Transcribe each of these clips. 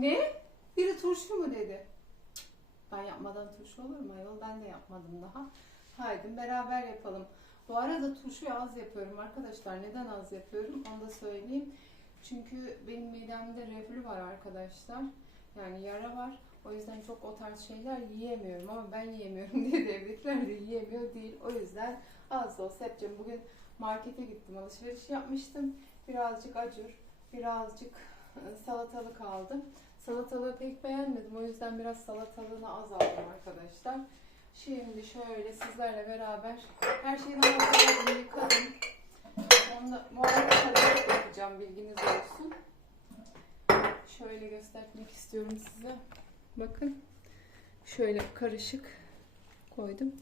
Ne? Biri turşu mu dedi? Ben yapmadan turşu olur mu ayol? Ben de yapmadım daha. Haydi beraber yapalım. Bu arada turşuyu az yapıyorum arkadaşlar. Neden az yapıyorum onu da söyleyeyim. Çünkü benim midemde reflü var arkadaşlar. Yani yara var. O yüzden çok o tarz şeyler yiyemiyorum ama ben yiyemiyorum diye de evdekiler de yiyemiyor değil. O yüzden az da olsa yapacağım. Bugün markete gittim alışveriş yapmıştım. Birazcık acur, birazcık e, salatalık aldım. Salatalığı pek beğenmedim. O yüzden biraz salatalığını az aldım arkadaşlar. Şimdi şöyle sizlerle beraber her şeyin ağzını yıkadım. Onda, karışık yapacağım bilginiz olsun. Şöyle göstermek istiyorum size. Bakın. Şöyle karışık koydum.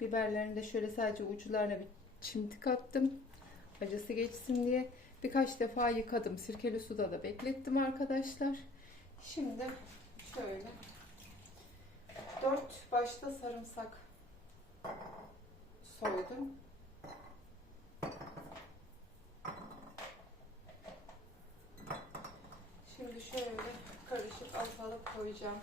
Biberlerini de şöyle sadece uçlarına bir çimdik attım. Acısı geçsin diye. Birkaç defa yıkadım. Sirkeli suda da beklettim arkadaşlar. Şimdi şöyle dört başta sarımsak soydum. Şimdi şöyle karışık azalıp koyacağım.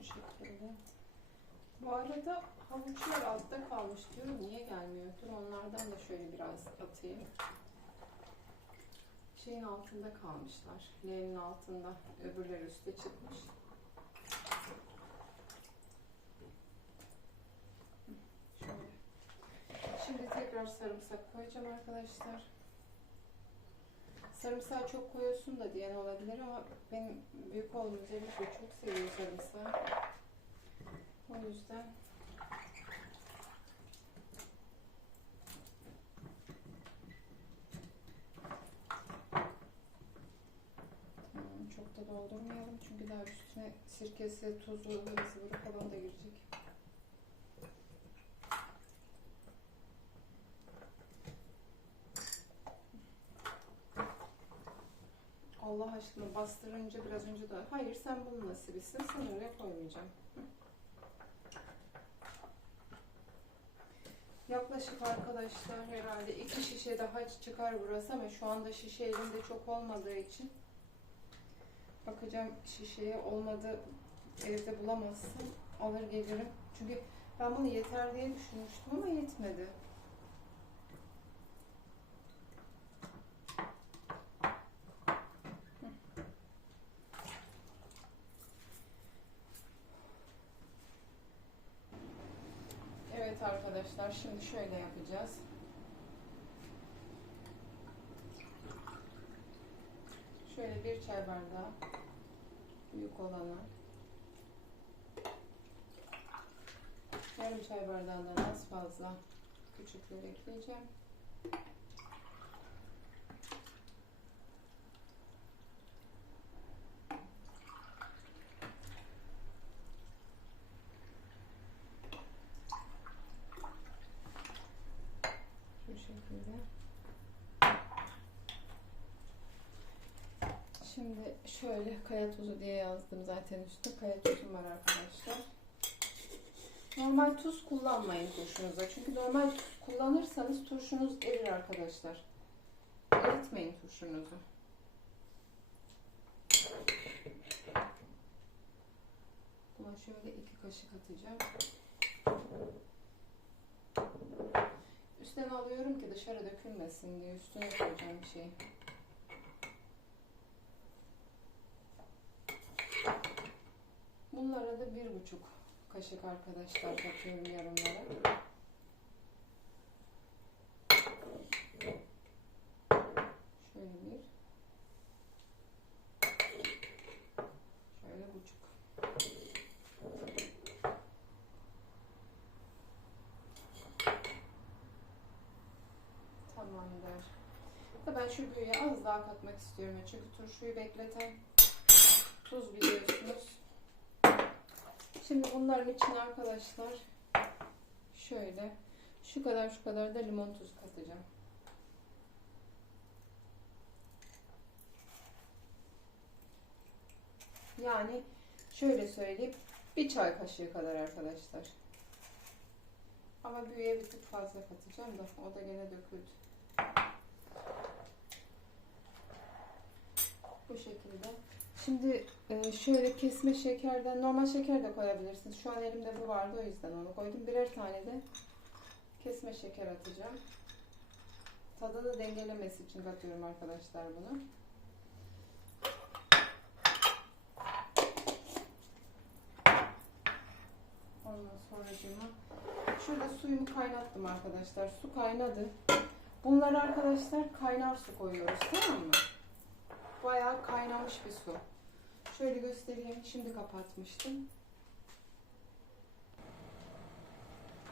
Şu şekilde. Bu arada havuçlar altta kalmış diyorum. Niye gelmiyor? Dur onlardan da şöyle biraz atayım. Şeyin altında kalmışlar. Leğenin altında. Öbürleri üste çıkmış. Şimdi tekrar sarımsak koyacağım arkadaşlar. Sarımsağı çok koyuyorsun da diyen olabilir ama benim büyük oğlum özellikle çok seviyor sarımsağı. O yüzden Tamam, çok da doldurmayalım çünkü daha üstüne sirkesi, tuzu, ıvır zıvırı falan da girecek. Allah aşkına bastırınca biraz önce de hayır sen bunun nasibisin sen oraya koymayacağım. Yaklaşık arkadaşlar herhalde iki şişe daha çıkar burası ama şu anda şişe elimde çok olmadığı için bakacağım şişeye olmadı evde bulamazsam alır gelirim. Çünkü ben bunu yeter diye düşünmüştüm ama yetmedi. Evet arkadaşlar şimdi şöyle yapacağız. Şöyle bir çay bardağı büyük olanı yarım çay bardağından az fazla küçükleri ekleyeceğim. Şu şekilde. Şimdi şöyle kaya tuzu diye yazdım zaten üstte. Kaya tuzum var arkadaşlar. Normal tuz kullanmayın turşunuza. Çünkü normal tuz kullanırsanız turşunuz erir arkadaşlar. Eritmeyin turşunuzu. Buna şöyle iki kaşık atacağım. Üstten alıyorum ki dışarı dökülmesin diye üstüne koyacağım bir şey. Bunlara da bir buçuk kaşık arkadaşlar katıyorum yarımlara. Şöyle bir. Şöyle buçuk. Tamamdır. Ben şu büyüye az daha katmak istiyorum. Çünkü turşuyu bekleten tuz biliyorsunuz. Şimdi bunların içine arkadaşlar şöyle şu kadar şu kadar da limon tuz katacağım. Yani şöyle söyleyeyim bir çay kaşığı kadar arkadaşlar. Ama büyüye bir tık fazla katacağım da o da gene döküldü. Bu şekilde. Şimdi e, şöyle kesme şekerden normal şeker de koyabilirsiniz. Şu an elimde bu vardı o yüzden onu koydum. Birer tane de kesme şeker atacağım. Tadını dengelemesi için katıyorum arkadaşlar bunu. Ondan sonracığıma şurada suyumu kaynattım arkadaşlar. Su kaynadı. Bunları arkadaşlar kaynar su koyuyoruz tamam mı? Bayağı kaynamış bir su. Şöyle göstereyim. Şimdi kapatmıştım.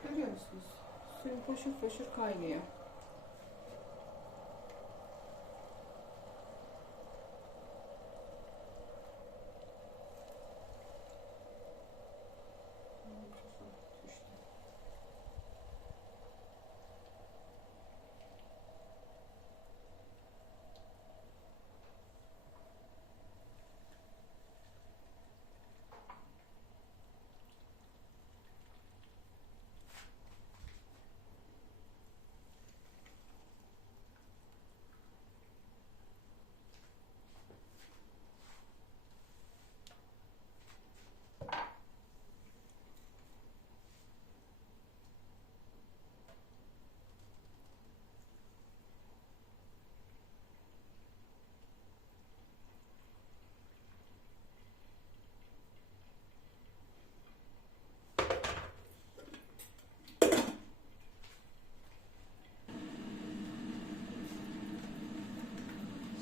Görüyor musunuz? Suyun foşur foşur kaynıyor. Düştü.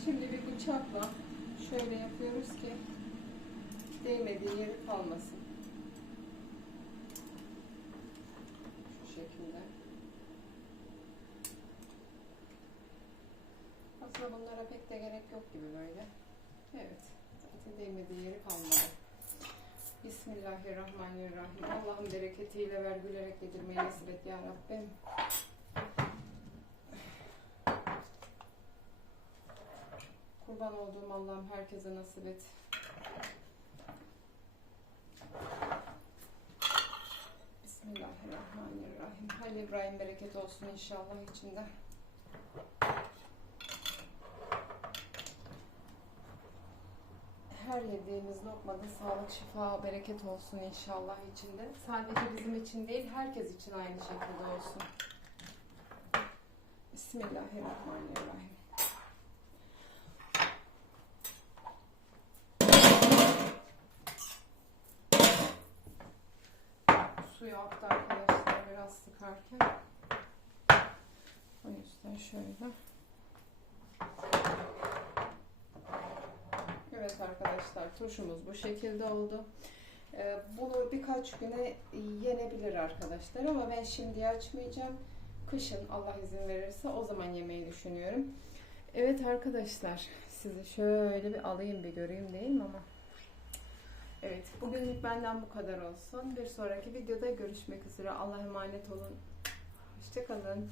Şimdi bir bıçakla şöyle yapıyoruz ki değmediği yeri kalmasın. Şu şekilde. Aslında bunlara pek de gerek yok gibi böyle. Evet. Zaten değmediği yeri kalmadı. Bismillahirrahmanirrahim. Allah'ın bereketiyle ver gülerek yedirmeyi nasip et ya Rabbim. Kurban olduğum Allah'ım herkese nasip et. Bismillahirrahmanirrahim. Halil İbrahim bereket olsun inşallah içinde. Her yediğimiz lokmada sağlık, şifa, bereket olsun inşallah içinde. Sadece bizim için değil, herkes için aynı şekilde olsun. Bismillahirrahmanirrahim. Suyu aktı arkadaşlar biraz sıkarken. O yüzden şöyle. Evet arkadaşlar turşumuz bu şekilde oldu. Ee, bunu birkaç güne yenebilir arkadaşlar ama ben şimdi açmayacağım. Kışın Allah izin verirse o zaman yemeyi düşünüyorum. Evet arkadaşlar sizi şöyle bir alayım bir göreyim değil mi ama. Evet, bugünlük benden bu kadar olsun. Bir sonraki videoda görüşmek üzere. Allah'a emanet olun. Hoşçakalın.